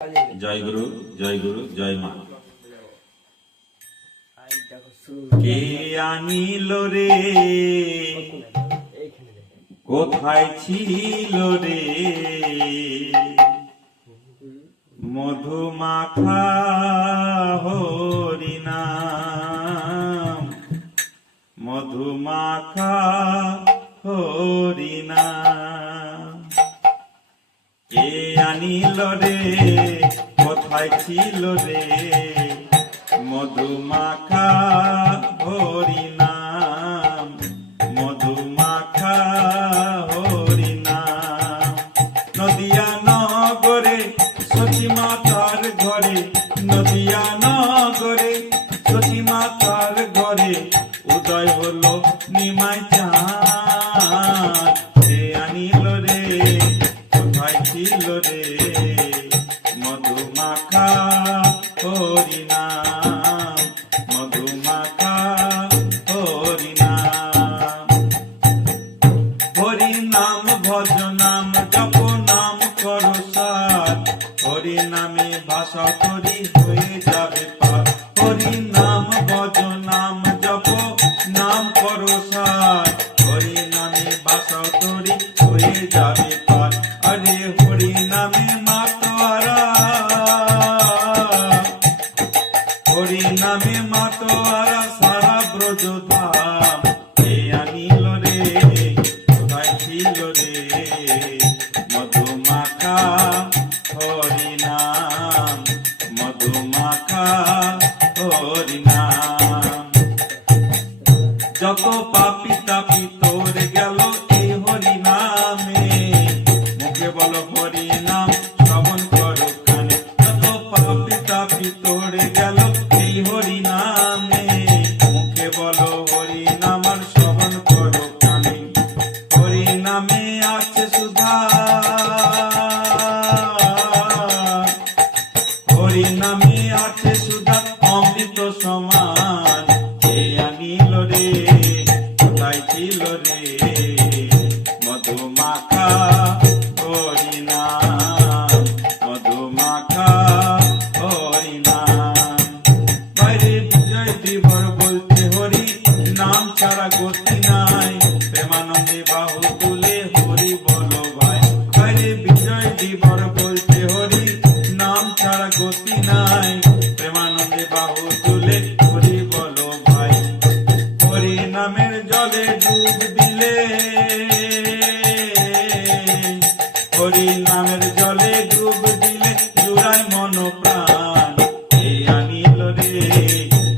জয় গুরু, জয় গুরু, জয় মা। কে আনিল রে, কোথায় ছিল রে, মধুমাখা হরিনাম, মধুমাখা হরিনাম। কে আনিল রে, কোথায় ছিল রে, মধুমাখা হরিনাম, মধুমাখা হরিনাম। নদিয়া নগরে সতী মাতার ঘরে, নদিয়া নগরে সতী মাতার ঘরে উদয় হলো নিমাই চাঁদ। কে আনিল রে, কোথায় ছিল রে, মধুমাখা হরিনাম, মধুমাখা হরিনাম। হরিনাম ভজ নাম জপ নাম করো সার, হরিনামে ভাষা করি হয়ে যাবে পার। হরিনাম ভজ নাম জপ নাম করো সার, হরিনামে ভাষা করি হয়ে যাবে পার। আরে হরিনামে মাতোয়ারা, হরিনামে মাতোয়ারা সারা ব্রজ ধাম। কে আনিল রে, কোথায় ছিল রে, মধুমাখা হরিনাম, মধুমাখা হরিনাম। যত পাপি তাপি তোর গেল এই হরিনামে, মুখে বলো হরিনাম শ্রবণ করো কানে। যত পাপি তাপি তোর গেল এই হরিনামে, মুখে বলো হরিনাম আর শ্রবণ করো কানে। হরিনামে আছে সুধা, হরিনামে আছে সুধা অমৃত সমান। কে আনিল রে, কোথায় ছিল রে, মধুমাখা হরিনাম, মধুমাখা হরিনাম। বাইরে বিজয় দিবর বলতে হরি নাম ছাড়া গতি নাই, প্রেমানন্দে বাহু তুলে হরি বলো ভাই। বাইরে বিজয় দিবর বলতে হরি নাম ছাড়া গতি নাই, প্রেমানন্দে বাহু তুলে হরি বলো ভাই। হরি নামের জলে ডুব দিলে, হরি নামের জলে ডুব দিলে জুড়ায় মন প্রাণ। কে আনিল রে,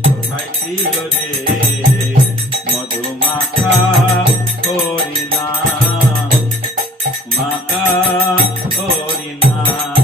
কোথায় ছিল রে, মধুমাখা হরিনাম, মাখা হরিনাম।